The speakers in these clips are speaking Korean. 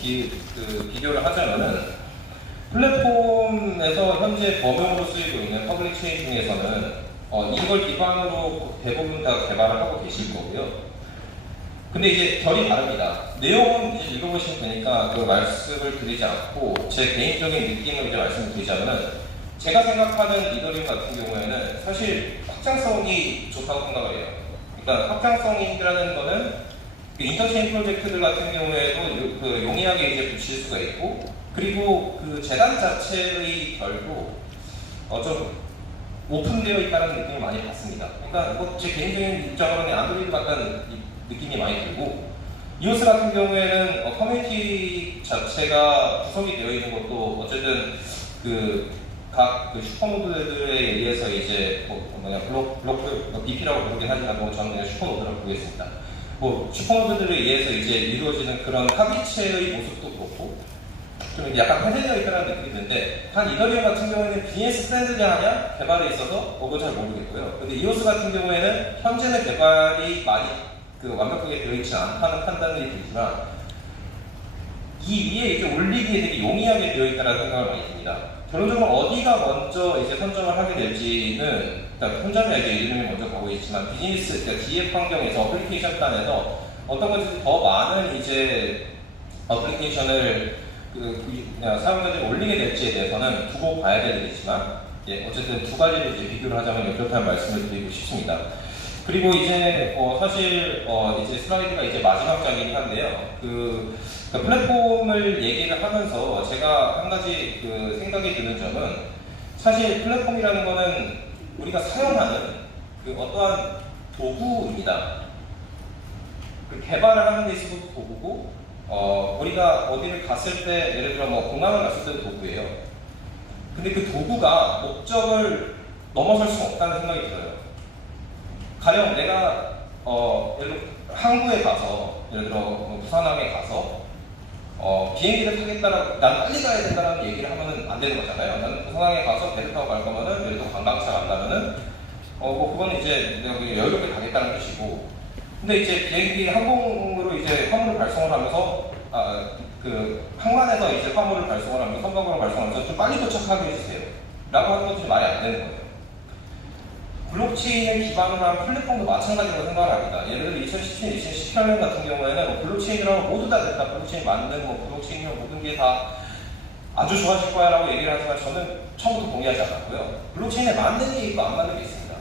비교를 하자면은 플랫폼에서 현재 범용으로 쓰이고 있는 퍼블릭 체인 중에서는 이걸 기반으로 대부분 다 개발을 하고 계실 거고요. 근데 이제 결이 다릅니다. 내용은 이제 읽어보시면 되니까 그 말씀을 드리지 않고 제 개인적인 느낌을 이제 말씀드리자면은 제가 생각하는 리더링 같은 경우에는 사실 확장성이 좋다고 생각을 해요. 그러니까 확장성이라는 거는 그 인터체인 프로젝트들 같은 경우에도 그 용이하게 이제 붙일 수가 있고, 그리고 그 재단 자체의 결도 좀 오픈되어 있다는 느낌을 많이 받습니다. 그러니까 제 개인적인 입장으로는 안드로이드 같다는 느낌이 많이 들고, 이오스 같은 경우에는 커뮤니티 자체가 구성이 되어 있는 것도 어쨌든 각 슈퍼노드들에 의해서 이제 블록 BP라고 부르긴 하지만 저는 그냥 슈퍼노드라고 부르겠습니다. 슈퍼노드들에 의해서 이제 이루어지는 그런 합의체의 모습도 그렇고 좀 약간 폐쇄되어 있다는 느낌이 드는데, 한 이더리움 같은 경우에는 BS 프렌들리하냐 개발에 있어서 그건 잘 모르겠고요. 근데 이오스 같은 경우에는 현재는 개발이 많이 완벽하게 되어 있지 않다는 판단이 들지만 이 위에 이제 올리기에 되게 용이하게 되어 있다는 생각을 많이 듭니다. 결론적으로 어디가 먼저 이제 선점을 하게 될지는, 그러니까 혼자면 이제 이름이 먼저 가고 있지만 비즈니스, 그러니까 DF 환경에서 어플리케이션 단에서 어떤 것들이 더 많은 이제 어플리케이션을 사용자들이 올리게 될지에 대해서는 두고 봐야 되겠지만, 어쨌든 두 가지를 이제 비교를 하자면 그렇다는 말씀을 드리고 싶습니다. 그리고 이제 사실 이제 슬라이드가 이제 마지막 장이긴 한데요. 플랫폼을 얘기를 하면서 제가 한 가지 생각이 드는 점은, 사실 플랫폼이라는 거는 우리가 사용하는 어떠한 도구입니다. 개발을 하는 데 있어서 도구고, 우리가 어디를 갔을 때, 예를 들어 공항을 갔을 때도 도구예요. 근데 그 도구가 목적을 넘어설 수 없다는 생각이 들어요. 가령 내가 예를 들어 항구에 가서, 예를 들어 부산항에 가서 비행기를 타겠다라고, 난 빨리 가야 된다는 얘기를 하면은 안 되는 거잖아요. 나는 부산항에 가서 배를 타고 갈 거면은, 예를 들어 관광차 간다면은 그거는 이제 내가 여유롭게 가겠다는 뜻이고, 근데 이제 비행기 항공으로 이제 화물을 발송을 하면서 항만에서 이제 화물을 발송을 하면서 선박으로 발송하면서 좀 빨리 도착하게 해주세요 라고 하는 것도 좀 말이 안 되는 거예요. 블록체인을 기반으로 한 플랫폼도 마찬가지라고 생각을 합니다. 예를 들어 2017, 2018년 같은 경우에는 블록체인이라고 모두 다 됐다, 블록체인 만든 블록체인이랑 모든 게 다 아주 좋아질 거야 라고 얘기를 하지만 저는 처음부터 동의하지 않았고요. 블록체인에 맞는 게 있고 안 맞는 게 있습니다.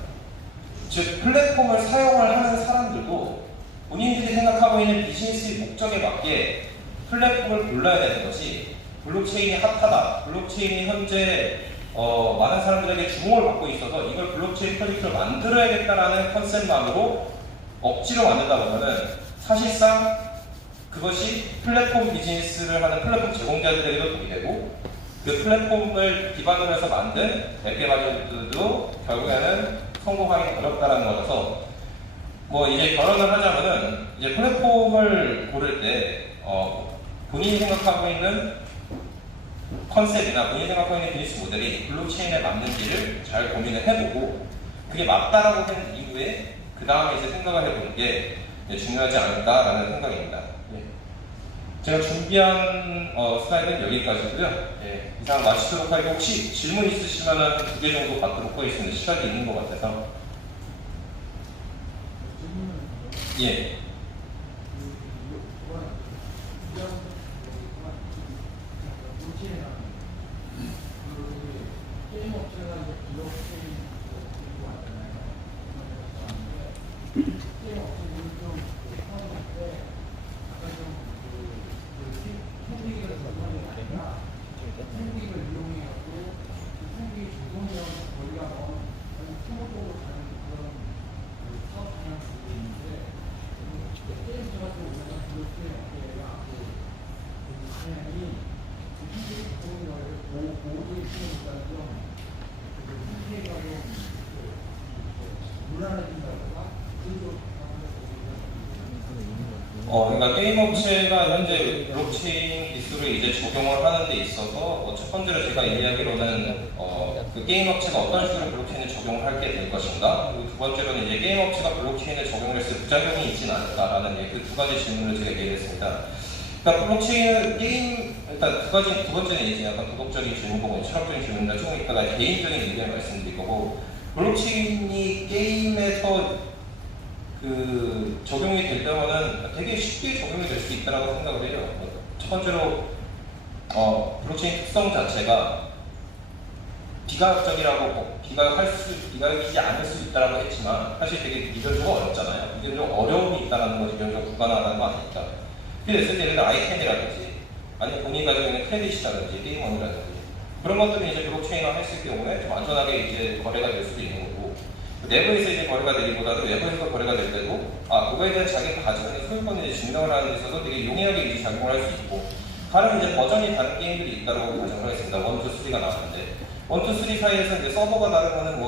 즉 플랫폼을 사용을 하는 사람들도 본인들이 생각하고 있는 비즈니스 목적에 맞게 플랫폼을 골라야 되는 것이, 블록체인이 핫하다, 블록체인이 현재 많은 사람들에게 주목을 받고 있어서 이걸 블록체인 프로젝트를 만들어야겠다라는 컨셉만으로 억지로 만들다 보면은 사실상 그것이 플랫폼 비즈니스를 하는 플랫폼 제공자들에게도 도움이 되고, 그 플랫폼을 기반으로 해서 만든 앱 개발자들도 결국에는 성공하기 어렵다는 거라서, 이제 결론을 하자면은, 이제 플랫폼을 고를 때 본인이 생각하고 있는 컨셉이나 본인이 생각하고 있는 비즈니스 모델이 블록체인에 맞는지를 잘 고민을 해보고, 그게 맞다라고 한 이후에 그 다음에 이제 생각을 해보는 게 중요하지 않을까라는 생각입니다. 제가 준비한 슬라이드는 여기까지고요. 이상 마치도록 하고, 혹시 질문 있으시면 2개 정도 받도록 하겠습니다. 시간이 있는 것 같아서. 예. 그러니까 게임 업체가 현재 블록체인 기술을 이제 적용을 하는 데 있어서 첫 번째로 제가 이야기로는 그 게임 업체가 어떤 식으로 블록체인을 적용을 하게 될 것인가, 그리고 두 번째로는 이제 게임 업체가 블록체인을 적용했을 때 부작용이 있지는 않을까라는 그 두 가지 질문을 제가 얘기했습니다. 그러니까 블록체인은 게임 일단 두 번째는 이제 약간 도덕적인 질문이고 철학적인 질문이나 조금 이따가 개인적인 의견을 말씀드릴 거고 블록체인이 게임에서 그 적용이 될 때면은 되게 쉽게 적용이 될 수 있다고 생각을 해요. 첫 번째로 블록체인 특성 자체가 비과학이지 않을 수 있다라고 했지만 사실 되게 비교적 어렵잖아요. 비교적 어려움이 있다는 것이 비교적 불가능하다는 거 아닙니까? 그래서 예를 들어 아이템이라든지 아니면 본인이 가지고 있는 크레딧이라든지 게임원이라든지 그런 것들이 이제 블록체인화 했을 경우에 좀 안전하게 이제 거래가 될 수도 있는 거고 내부에서 이제 거래가 되기보다도 외부에서 거래가 될 때도 그거에 대한 자기가 가지고 있는 소유권을 이제 증명을 하는 데 있어서 되게 용이하게 이제 작용을 할 수 있고 다른 이제 버전이 다른 게임들이 있다고 가정을 하겠습니다. 1, 2, 3가 나왔는데 1, 2, 3 사이에서 이제 서버가 다르면은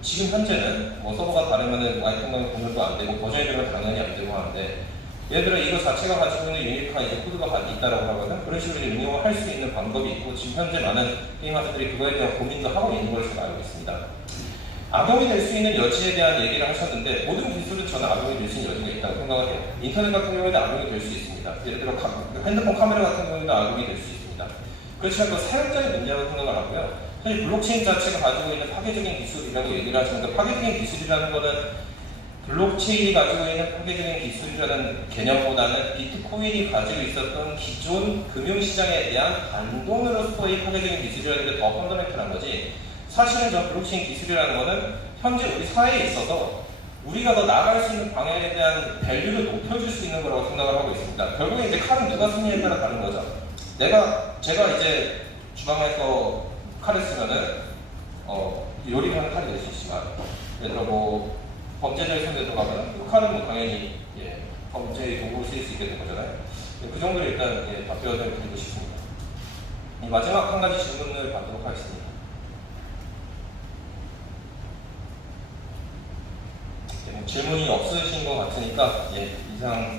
지금 현재는 서버가 다르면은 아이템 공유도 안 되고 버전이 되면 당연히 안 되고 하는데 예를 들어 이거 자체가 가지고 있는 유니크한 이제 코드가 있다라고 하거나 그런 식으로 이제 응용을 할 수 있는 방법이 있고 지금 현재 많은 게임 회사들이 그거에 대한 고민도 하고 있는 것을 제가 알고 있습니다. 악용이 될 수 있는 여지에 대한 얘기를 하셨는데 모든 기술은 저는 악용이 될 수 있는 여지가 있다고 생각을 해요. 인터넷 같은 경우에도 악용이 될 수 있습니다. 예를 들어 핸드폰 카메라 같은 경우에도 악용이 될 수 있습니다. 그렇지만 그 사용자의 문제라고 생각을 하고요. 사실 블록체인 자체가 가지고 있는 파괴적인 기술이라고 얘기를 하시는데 파괴적인 기술이라는 것은 블록체인이 가지고 있는 파괴적인 기술이라는 개념보다는 비트코인이 가지고 있었던 기존 금융시장에 대한 반동으로서의 파괴적인 기술이라는 게 더 펀더멘털한 거지 사실은 저 블록체인 기술이라는 것은 현재 우리 사회에 있어서 우리가 더 나아갈 수 있는 방향에 대한 밸류를 높여줄 수 있는 거라고 생각을 하고 있습니다. 결국에 이제 칼은 누가 쓰느냐에 따라 다른 거죠. 제가 이제 주방에서 칼을 쓰면은 요리를 하는 칼이 될 수 있지만 예를 들어 범죄자의 손에 들어가면 그 칼은 당연히 범죄의 도구로 쓰일 수 있게 된 거잖아요. 그 정도를 일단 답변을 드리고 싶습니다. 마지막 한 가지 질문을 받도록 하겠습니다. 질문이 없으신 것 같으니까 이상